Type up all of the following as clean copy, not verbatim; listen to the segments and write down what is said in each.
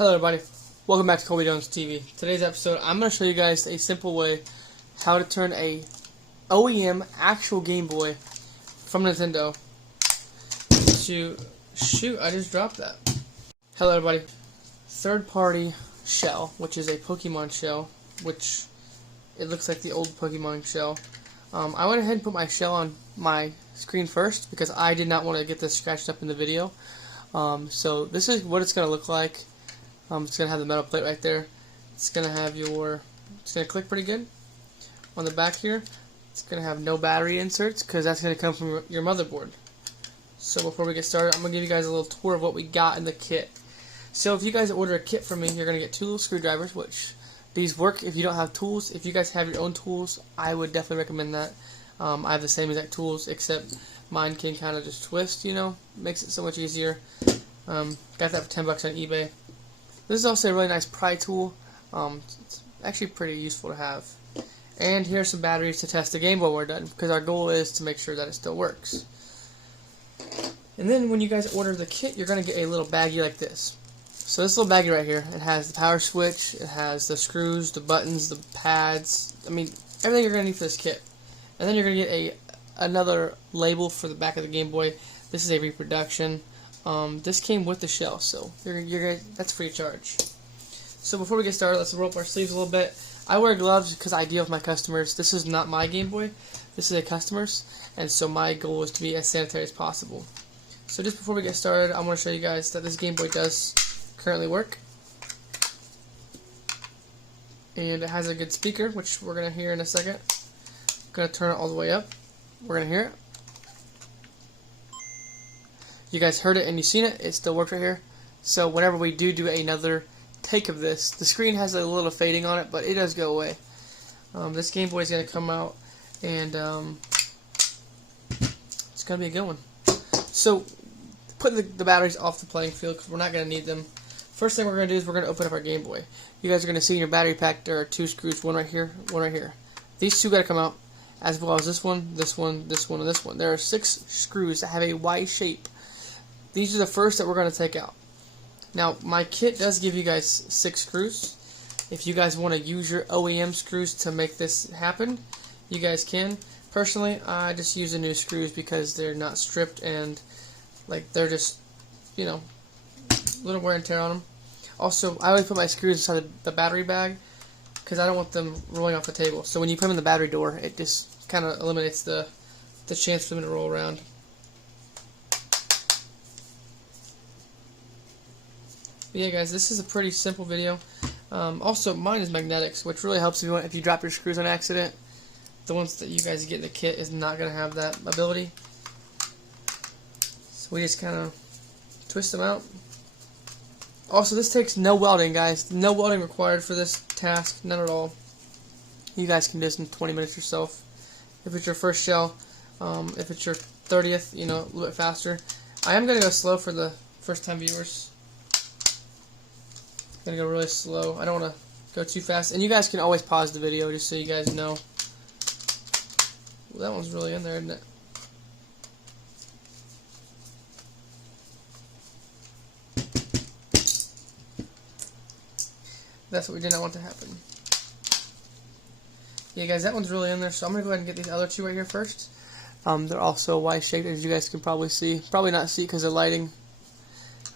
Hello everybody, welcome back to CJTV. Today's episode, I'm going to show you guys a simple way how to turn a OEM actual Game Boy from Nintendo to, shoot, I just dropped that. Hello everybody, third party shell, which is a Pokemon shell, which it looks like the old Pokemon shell. I went ahead and put my shell on my screen first because I did not want to get this scratched up in the video. So this is what it's going to look like. It's going to have the metal plate right there. It's going to have it's going to click pretty good. On the back here, it's going to have no battery inserts because that's going to come from your motherboard. So before we get started, I'm going to give you guys a little tour of what we got in the kit. So if you guys order a kit from me, you're going to get 2 little screwdrivers, which these work if you don't have tools. If you guys have your own tools, I would definitely recommend that. I have the same exact tools, except mine can kind of just twist, you know, makes it so much easier. Got that for $10 on eBay. This is also a really nice pry tool. It's actually pretty useful to have. And here's some batteries to test the Game Boy we're done, because our goal is to make sure that it still works. And then when you guys order the kit, you're going to get a little baggie like this. So this little baggie right here, it has the power switch, it has the screws, the buttons, the pads, I mean, everything you're going to need for this kit. And then you're going to get another label for the back of the Game Boy. This is a reproduction. This came with the shell, so that's free of charge. So before we get started, let's roll up our sleeves a little bit. I wear gloves because I deal with my customers. This is not my Game Boy. This is a customer's, and so my goal is to be as sanitary as possible. So just before we get started, I want to show you guys that this Game Boy does currently work. And it has a good speaker, which we're going to hear in a second. I'm going to turn it all the way up. We're going to hear it. You guys heard it and you seen it. It still works right here. So whenever we do another take of this, the screen has a little fading on it, but it does go away. This Game Boy is going to come out, and it's going to be a good one. So putting the batteries off the playing field because we're not going to need them. First thing we're going to do is we're going to open up our Game Boy. You guys are going to see in your battery pack there are 2 screws, one right here, one right here. These 2 got to come out, as well as this one, this one, this one, and this one. There are 6 screws that have a Y shape. These are the first that we're going to take out. Now, my kit does give you guys 6 screws. If you guys want to use your OEM screws to make this happen, you guys can. Personally, I just use the new screws because they're not stripped and like they're just, you know, a little wear and tear on them. Also, I always put my screws inside the battery bag because I don't want them rolling off the table. So when you put them in the battery door, it just kind of eliminates the chance for them to roll around. But yeah, guys, this is a pretty simple video. Also, mine is magnetics, which really helps if you drop your screws on accident. The ones that you guys get in the kit is not going to have that ability. So we just kind of twist them out. Also, this takes no welding, guys. No welding required for this task, none at all. You guys can do this in 20 minutes yourself. If it's your first shell, if it's your 30th, you know, a little bit faster. I am going to go slow for the first time viewers. Gonna go really slow. I don't want to go too fast. And you guys can always pause the video just so you guys know. Well, that one's really in there, isn't it? That's what we did not want to happen. Yeah, guys, that one's really in there. So I'm gonna go ahead and get these other 2 right here first. They're also Y-shaped, as you guys can probably see. Probably not see because of lighting.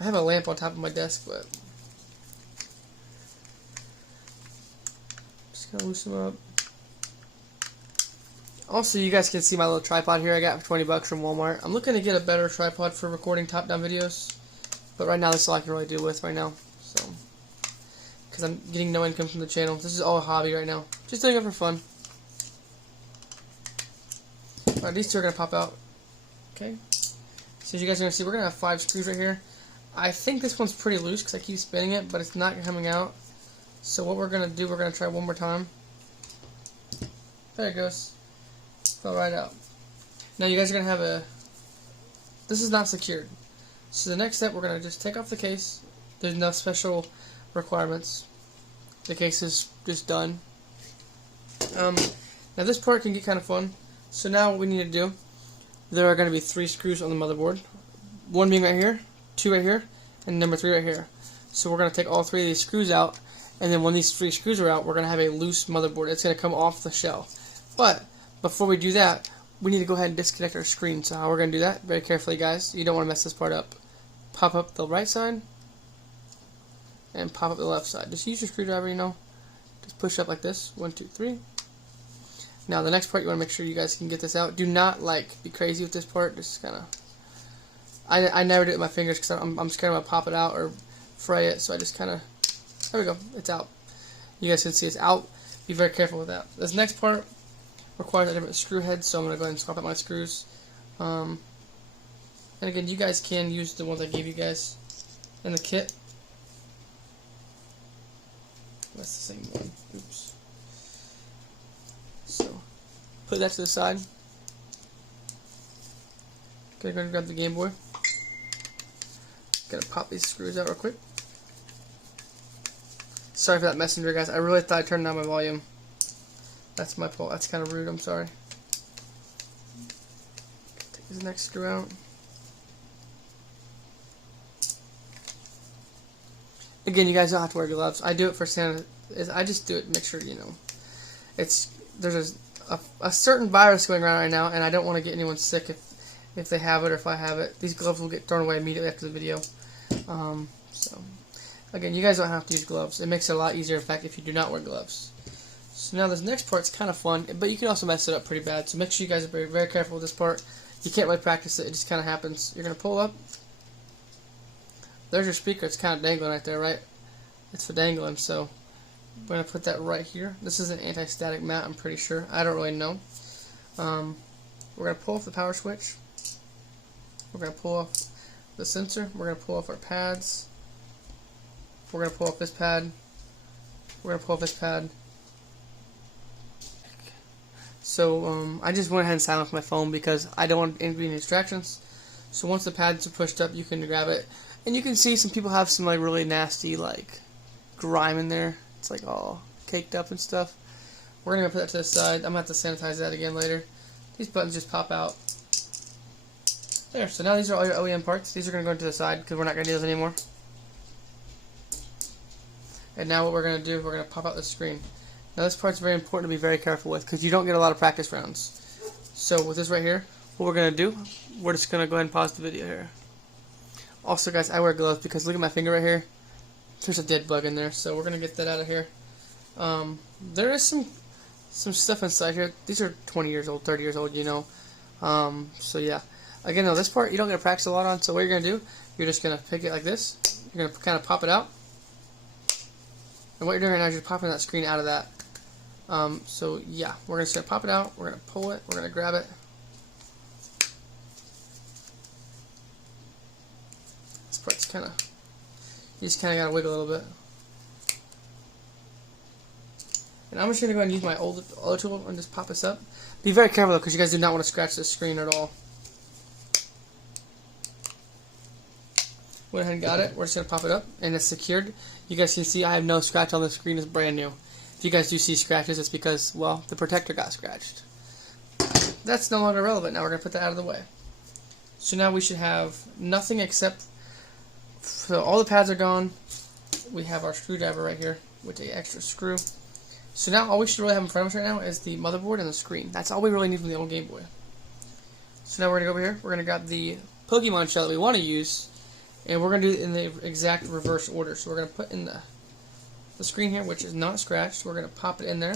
I have a lamp on top of my desk, but loosen them up. Also, you guys can see my little tripod here I got for $20 from Walmart. I'm looking to get a better tripod for recording top-down videos, but right now this is all I can really do with right now. So, because I'm getting no income from the channel, this is all a hobby right now. Just doing it for fun. Alright, these 2 are gonna pop out. Okay. So as you guys are gonna see, we're gonna have 5 screws right here. I think this one's pretty loose because I keep spinning it, but it's not coming out. So what we're going to do, we're going to try one more time. There it goes. Fell right out. Now you guys are going to have this is not secured. So the next step, we're going to just take off the case. There's no special requirements. The case is just done. Now this part can get kind of fun. So now what we need to do, there are going to be 3 screws on the motherboard. One being right here, 2 right here, and number 3 right here. So we're going to take all 3 of these screws out, and then when these 3 screws are out, we're going to have a loose motherboard. It's going to come off the shell. But before we do that, we need to go ahead and disconnect our screen. So how we're going to do that, very carefully guys, you don't want to mess this part up. Pop up the right side, and pop up the left side. Just use your screwdriver, you know. Just push up like this, 1, 2, 3. Now the next part, you want to make sure you guys can get this out. Do not be crazy with this part. Just kind of, I never do it with my fingers because I'm scared I'm going to pop it out or fray it. So I just kind of, there we go, it's out. You guys can see it's out. Be very careful with that. This next part requires a different screw head, so I'm going to go ahead and swap out my screws. And again, you guys can use the ones I gave you guys in the kit. That's the same one. Oops. So, put that to the side. Okay, I'm going to grab the Game Boy. Gonna pop these screws out real quick. Sorry for that messenger, guys. I really thought I turned down my volume. That's my fault. That's kind of rude. I'm sorry. Take this next screw out. Again, you guys don't have to wear gloves. I do it for sanity. I just do it to make sure, you know, there's a certain virus going around right now, and I don't want to get anyone sick if they have it or if I have it. These gloves will get thrown away immediately after the video. So, again, you guys don't have to use gloves. It makes it a lot easier, in fact, if you do not wear gloves. So now this next part's kind of fun, but you can also mess it up pretty bad. So make sure you guys are very, very careful with this part. You can't really practice it. It just kind of happens. You're going to pull up. There's your speaker. It's kind of dangling right there, right? It's for dangling, so I'm going to put that right here. This is an anti-static mat, I'm pretty sure. I don't really know. We're going to pull off the power switch. We're going to pull off the sensor. We're going to pull off our pads. We're going to pull off this pad. We're going to pull off this pad. So I just went ahead and silenced my phone because I don't want any distractions. So once the pads are pushed up, you can grab it. And you can see some people have some like really nasty like grime in there. It's like all caked up and stuff. We're going to put that to the side. I'm going to have to sanitize that again later. These buttons just pop out. There, so now these are all your OEM parts. These are going to go into the side because we're not going to need those anymore. And now what we're going to do, we're going to pop out the screen. Now this part's very important to be very careful with because you don't get a lot of practice rounds. So with this right here, what we're going to do, we're just going to go ahead and pause the video here. Also guys, I wear gloves because look at my finger right here. There's a dead bug in there, so we're going to get that out of here. There is some stuff inside here. These are 20 years old, 30 years old, you know. So yeah. Again, though, this part you don't get to practice a lot on, so what you're going to do, you're just going to pick it like this. You're going to kind of pop it out. And what you're doing right now is you're popping that screen out of that. So yeah, we're just going to pop it out, we're going to pull it, we're going to grab it. This part's kind of, you just kind of got to wiggle a little bit. And I'm just going to go ahead and use my other tool and just pop this up. Be very careful though, because you guys do not want to scratch this screen at all. Went ahead and got it. We're just going to pop it up, and it's secured. You guys can see I have no scratch on the screen. It's brand new. If you guys do see scratches, it's because, well, the protector got scratched. That's no longer relevant. Now we're going to put that out of the way. So now we should have nothing except, so all the pads are gone. We have our screwdriver right here with the extra screw. So now all we should really have in front of us right now is the motherboard and the screen. That's all we really need from the old Game Boy. So now we're going to go over here. We're going to grab the Pokemon shell that we want to use. And we're going to do it in the exact reverse order. So we're going to put in the screen here, which is not scratched. We're going to pop it in there.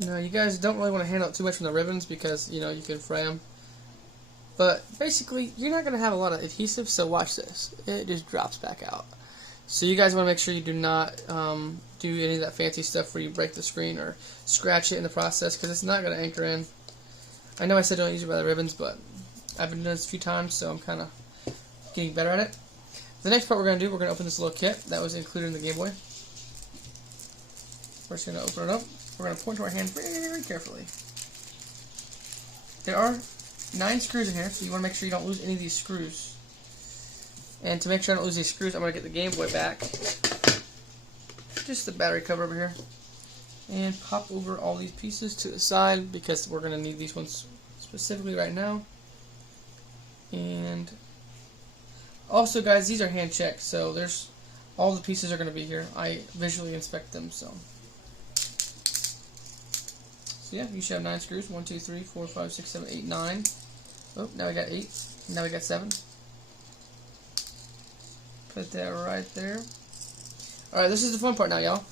Now, you guys don't really want to handle it too much from the ribbons because, you know, you can fray them. But basically, you're not going to have a lot of adhesive, so watch this. It just drops back out. So you guys want to make sure you do not do any of that fancy stuff where you break the screen or scratch it in the process because it's not going to anchor in. I know I said don't use it by the ribbons, but I've been doing this a few times, so I'm kind of getting better at it. The next part we're going to do, we're going to open this little kit that was included in the Game Boy. We're just going to open it up. We're going to point to our hand very carefully. There are 9 screws in here, so you want to make sure you don't lose any of these screws. And to make sure I don't lose these screws, I'm going to get the Game Boy back. Just the battery cover over here. And pop over all these pieces to the side because we're going to need these ones specifically right now. And Also, guys, these are hand checked, so there's all the pieces are going to be here. I visually inspect them, so yeah, you should have 9 screws. 1, 2, 3, 4, 5, 6, 7, 8, 9. Oh, now we got 8. Now we got 7. Put that right there. Alright, this is the fun part now, y'all.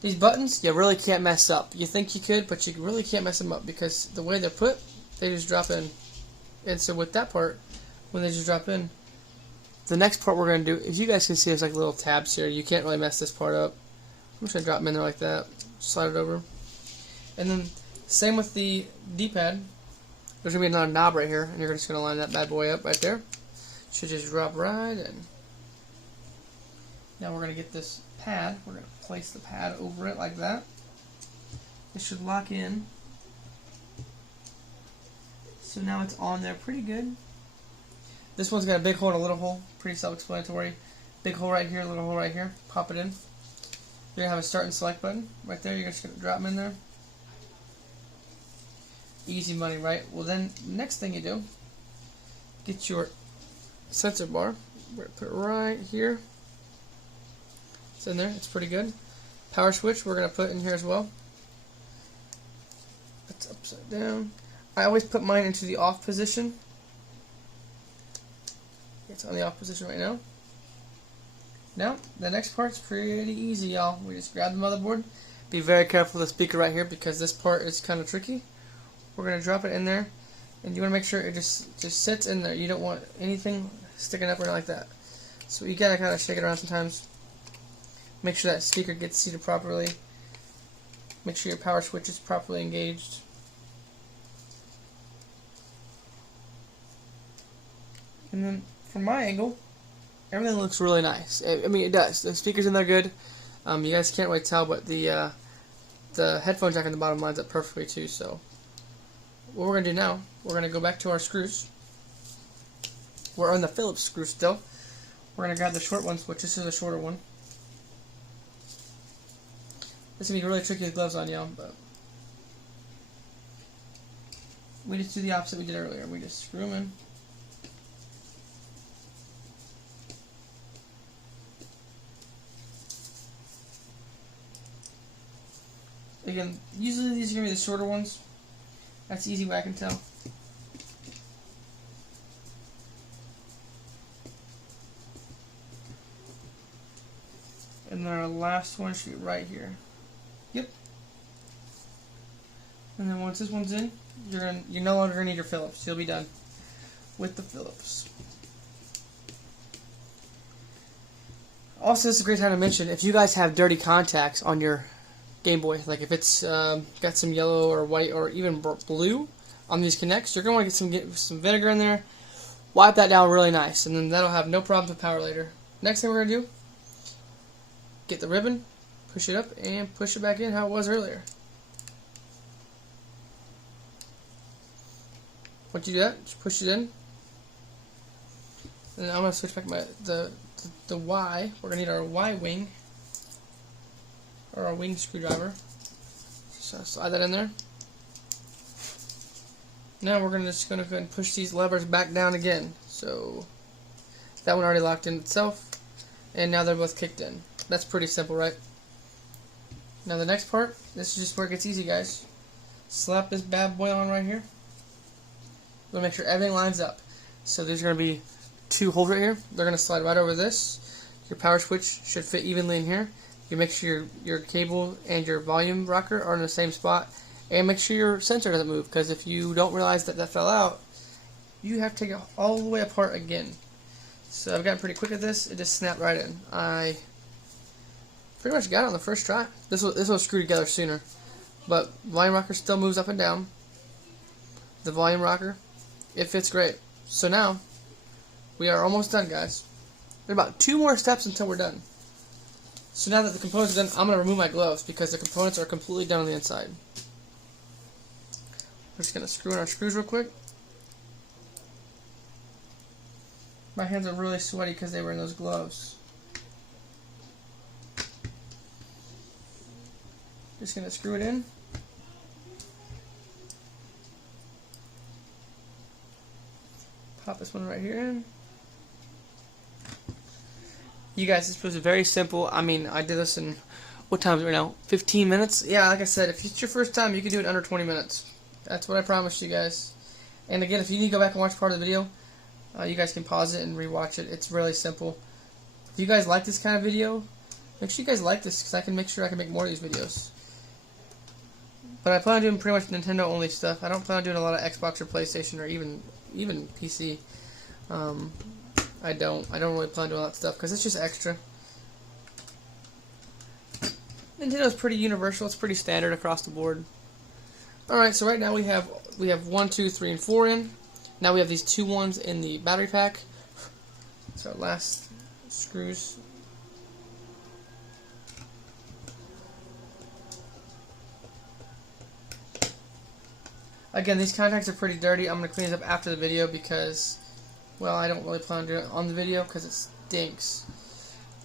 These buttons, you really can't mess up. You think you could, but you really can't mess them up because the way they're put, they just drop in. And so with that part, when they just drop in, the next part we're going to do, as you guys can see, there's like little tabs here. You can't really mess this part up. I'm just going to drop them in there like that. Slide it over. And then, same with the D-pad. There's going to be another knob right here, and you're just going to line that bad boy up right there. Should just drop right in. Now we're going to get this pad. We're going to place the pad over it like that. It should lock in. So now it's on there pretty good. This one's got a big hole and a little hole. Pretty self-explanatory. Big hole right here, little hole right here. Pop it in. You're going to have a start and select button right there. You're just going to drop them in there. Easy money, right? Well, then, next thing you do, get your sensor bar. We're going to put it right here. It's in there. It's pretty good. Power switch, we're going to put in here as well. It's upside down. I always put mine into the off position. It's on the off position right now. Now, the next part's pretty easy, y'all. We just grab the motherboard. Be very careful with the speaker right here because this part is kind of tricky. We're going to drop it in there, and you want to make sure it just sits in there. You don't want anything sticking up or anything like that. So you got to kind of shake it around sometimes. Make sure that speaker gets seated properly. Make sure your power switch is properly engaged. And then from my angle, everything looks really nice. I mean, it does. The speaker's in there good. You guys can't really tell, but the headphone jack on the bottom lines up perfectly too. So what we're going to do now, we're going to go back to our screws. We're on the Phillips screw still. We're going to grab the short ones, which this is a shorter one. This is going to be really tricky with gloves on, y'all, but we just do the opposite we did earlier. We just screw them in. Again, usually these are going to be the shorter ones. That's the easy way I can tell. And then our last one should be right here. Yep. And then once this one's in, you're no longer going to need your Phillips. You'll be done with the Phillips. Also, this is a great time to mention, if you guys have dirty contacts on your Game Boy, like if it's got some yellow or white or even blue on these connects, you're going to want to get some vinegar in there, wipe that down really nice, and then that'll have no problem with power later. Next thing we're going to do, get the ribbon, push it up, and push it back in how it was earlier. Once you do that, just push it in. And I'm going to switch back the Y. We're going to need our Y wing, or our wing screwdriver. So slide that in there. Now we're just going to go ahead and push these levers back down again. So that one already locked in itself, and now they're both kicked in. That's pretty simple, right? Now the next part, this is just where it gets easy, guys. Slap this bad boy on right here. We'll make sure everything lines up. So there's going to be 2 holes right here. They're going to slide right over this. Your power switch should fit evenly in here. You make sure your cable and your volume rocker are in the same spot, and make sure your sensor doesn't move, because if you don't realize that fell out, you have to take it all the way apart again. So I've gotten pretty quick at this. It just snapped right in. I pretty much got it on the first try. This will screw together sooner, but volume rocker still moves up and down. The volume rocker, it fits great. So now we are almost done, guys. There's about 2 more steps until we're done. So now that the components are done, I'm going to remove my gloves because the components are completely done on the inside. We're just going to screw in our screws real quick. My hands are really sweaty because they were in those gloves. Just going to screw it in. Pop this one right here in. You guys, this was very simple. I mean, I did this in, what time is it right now? 15 minutes? Yeah, like I said, if it's your first time, you can do it in under 20 minutes. That's what I promised you guys. And again, if you need to go back and watch part of the video, you guys can pause it and rewatch it. It's really simple. If you guys like this kind of video, make sure you guys like this, because I can make sure I can make more of these videos. But I plan on doing pretty much Nintendo only stuff. I don't plan on doing a lot of Xbox or PlayStation or even PC. I don't really plan on doing all that stuff because it's just extra. Nintendo's pretty universal. It's pretty standard across the board. All right, so right now we have 1, 2, 3, and 4 in. Now we have these 2 ones in the battery pack. So last screws. Again, these contacts are pretty dirty. I'm going to clean it up after the video because, well, I don't really plan on doing it on the video because it stinks.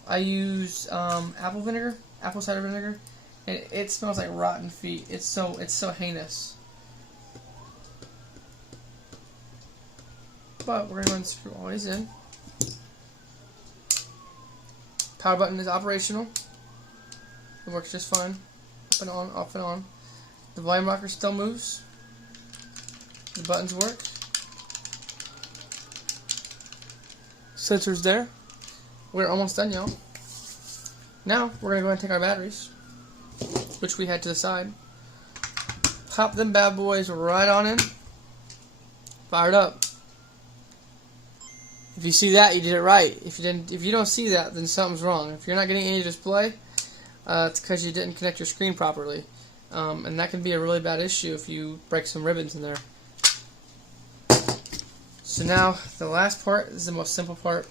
I use apple cider vinegar, and it smells like rotten feet. It's so heinous. But we're going to go and screw all these in. Power button is operational. It works just fine. Up and on, off and on. The volume rocker still moves. The buttons work. Sensor's there. We're almost done, y'all. Now, we're going to go ahead and take our batteries, which we had to the side. Pop them bad boys right on in. Fire it up. If you see that, you did it right. If you don't see that, then something's wrong. If you're not getting any display, it's because you didn't connect your screen properly. And that can be a really bad issue if you break some ribbons in there. So now, the last part is the most simple part.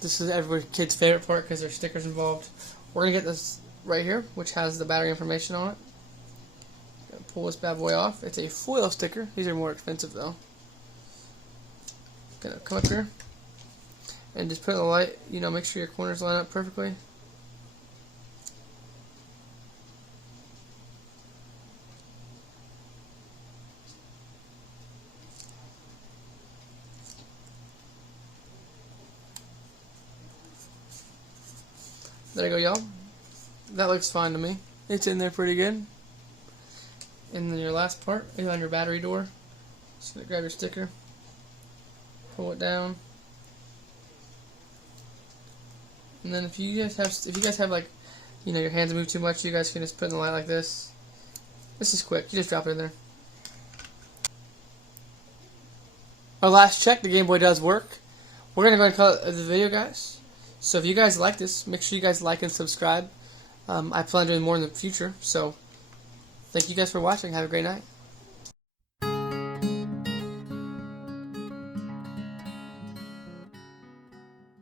This is every kid's favorite part because there's stickers involved. We're going to get this right here, which has the battery information on it. Gonna pull this bad boy off. It's a foil sticker. These are more expensive though. Gonna come up here and just put in the light, make sure your corners line up perfectly. There you go, y'all. That looks fine to me. It's in there pretty good. And then your last part is on your battery door. Just gonna grab your sticker, pull it down, and then if you guys have like, your hands move too much, you guys can just put in the light like this. This is quick. You just drop it in there. Our last check, the Game Boy does work. We're gonna go ahead and call it the video, guys. So if you guys like this, make sure you guys like and subscribe. I plan on doing more in the future, so thank you guys for watching. Have a great night.